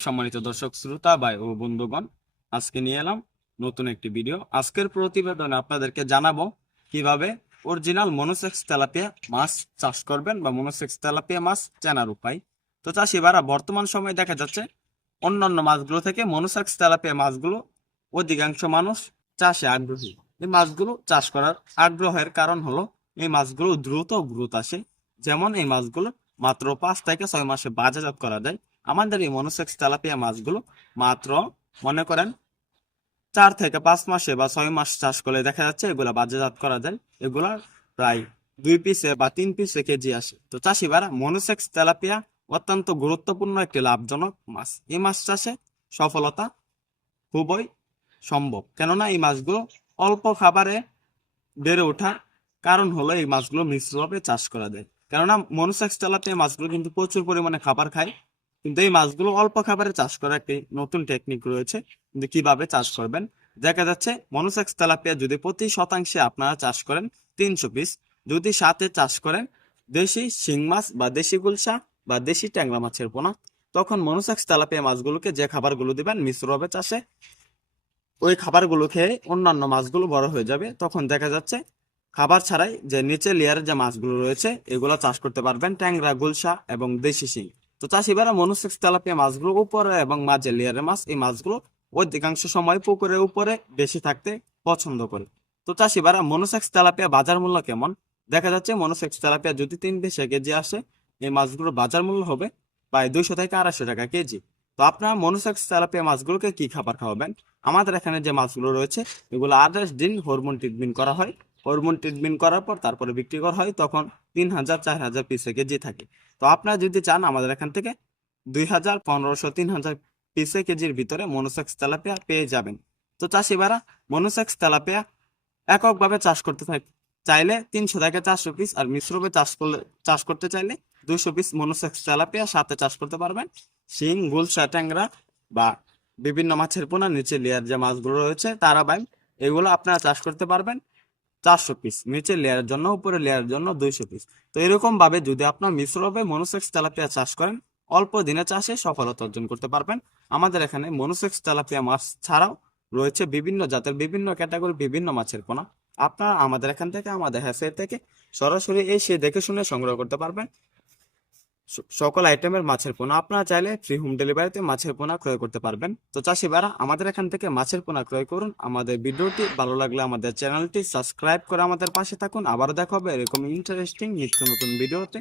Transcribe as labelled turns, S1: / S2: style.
S1: সম্মানিত দর্শক, শ্রোতা, ভাই ও বন্ধুগণ, আজকে নিয়ে এলাম নতুন একটি ভিডিও। আজকের প্রতিবেদনে আপনাদেরকে জানাব কীভাবে অরিজিনাল মনোসেক্স তেলাপিয়া মাছ চাষ করবেন বা মনোসেক্স তেলাপিয়া মাছ চেনার উপায়। তো চাষিবারা বর্তমান সময়ে দেখা যাচ্ছে অন্যান্য মাছগুলো থেকে মনোসেক্স তেলাপিয়া মাছগুলো অধিকাংশ মানুষ চাষে আগ্রহী। এই মাছগুলো চাষ করার আগ্রহের কারণ হলো এই মাছগুলো দ্রুত, গ্রোথ আসে। যেমন এই মাছগুলো মাত্র পাঁচ থেকে ছয় মাসে বাজারজাত করা যায়। আমাদের এই মনোসেক্স তেলাপিয়া মাছগুলো মাত্র, মনে করেন, চার থেকে পাঁচ মাসে বা ছয় মাস চাষ করলে দেখা যাচ্ছে এগুলা বাজারজাত করা যায়। এগুলা প্রায় দুই পিসে বা তিন পিসে কেজি আসে। তো চাষিবারা মনোসেক্স তেলাপিয়া অত্যন্ত গুরুত্বপূর্ণ একটি লাভজনক মাছ। এই মাছ চাষে সফলতা খুবই সম্ভব। কেননা এই মাছগুলো অল্প খাবারে বেড়ে ওঠার কারণ হলো এই মাছগুলো মিশ্রভাবে চাষ করা যায়। কেননা মনোসেক্স তেলাপিয়া মাছগুলো কিন্তু প্রচুর পরিমাণে খাবার খায়। কিন্তু এই মাছগুলো অল্প খাবারে চাষ করার একটি নতুন টেকনিক রয়েছে। কিন্তু কীভাবে চাষ করবেন? দেখা যাচ্ছে মনোসেক্স তেলাপিয়া যদি প্রতি শতাংশে আপনারা চাষ করেন তিনশো পিস যদি সাথে চাষ করেন দেশি শিং মাছ বা দেশি গুলশা বা দেশি ট্যাংরা মাছের পোনা, তখন মনোসেক্স তেলাপিয়া মাছগুলোকে যে খাবারগুলো দিবেন মিশ্রভাবে চাষে। ওই খাবারগুলো খেয়ে অন্যান্য মাছগুলো বড় হয়ে যাবে। তখন দেখা যাচ্ছে খাবার ছাড়াই যে নিচে লেয়ারের যে মাছগুলো রয়েছে, এগুলো চাষ করতে পারবেন ট্যাংরা, গুলশা এবং দেশি শিং। তো চাষিবারা মনোসেক্স তেলাপিয়া মাছগুলো উপরে এবং মাঝে লেয়ারের মাছ, এই মাছগুলো অধিকাংশ সময় পুকুরের উপরে বেশি থাকতে পছন্দ করে। তো চাষিবারা মনোসেক্স তেলাপিয়া বাজার মূল্য কেমন? দেখা যাচ্ছে মনোসেক্স তেলাপিয়া যদি তিন পিসে কেজি আসে, এই মাছগুলোর বাজার মূল্য হবে প্রায় দুইশো থেকে আড়াইশো টাকা কেজি। তো আপনার মনোসেক্স তেলাপিয়া মাছগুলোকে কি খাবার খাওয়াবেন? আমাদের এখানে যে মাছগুলো রয়েছে, এগুলো আঠাশ দিন হরমোন ট্রিটমেন্ট করা হয়। হরমোন ট্রিটমেন্ট করার পর তারপরে বিক্রি করা হয়, তখন তিন হাজার চার হাজার পিসে কেজি থাকে। তো আপনারা যদি চান, আমাদের এখান থেকে দুই হাজার পনেরোশো তিন হাজার পিসে কেজির ভিতরে মনোসেক্স তেলাপিয়া পেয়ে যাবেন। তো চাষিবারা মনোসেক্স তেলাপিয়া এককভাবে চাষ করতে থাকে চাইলে তিনশো থেকে চারশো পিস আর মিশ্রভাবে চাষ করলে চাষ করতে চাইলে দুইশো পিস মনোসেক্স তেলাপিয়া সাথে চাষ করতে পারবেন। শিং গুলশা ট্যাংরা বা বিভিন্ন মাছের পোনা, নিচে লেয়ার যে মাছগুলো রয়েছে তারা বাইম এগুলো আপনারা চাষ করতে পারবেন। চারশো পিস নিচে লেয়ারের জন্য, উপরে লেয়ারের জন্য দুইশো পিস তো এরকম ভাবে যদি আপনার মিশ্রভাবে মনোসেক্স তেলাপিয়া চাষ করেন, অল্প দিনে চাষে সফলতা অর্জন করতে পারবেন। আমাদের এখানে মনোসেক্স তেলাপিয়া মাছ ছাড়াও রয়েছে বিভিন্ন জাতের, বিভিন্ন ক্যাটাগরি বিভিন্ন মাছের পোনা। আপনারা আমাদের এখান থেকে, আমাদের হ্যাসের থেকে সরাসরি এসে দেখে শুনে সংগ্রহ করতে পারবেন। সকল আইটেমের মাছের পোনা। আপনারা চাইলে ফ্রি হোম ডেলিভারিতে মাছের পোনা ক্রয় করতে পারবেন। তো চাষিবারা আমাদের এখান থেকে মাছের পোনা ক্রয় করুন। আমাদের ভিডিওটি ভালো লাগলে আমাদের চ্যানেলটি সাবস্ক্রাইব করে আমাদের পাশে থাকুন। আবারও দেখা হবে এরকম ইন্টারেস্টিং নিত্য নতুন ভিডিওতে।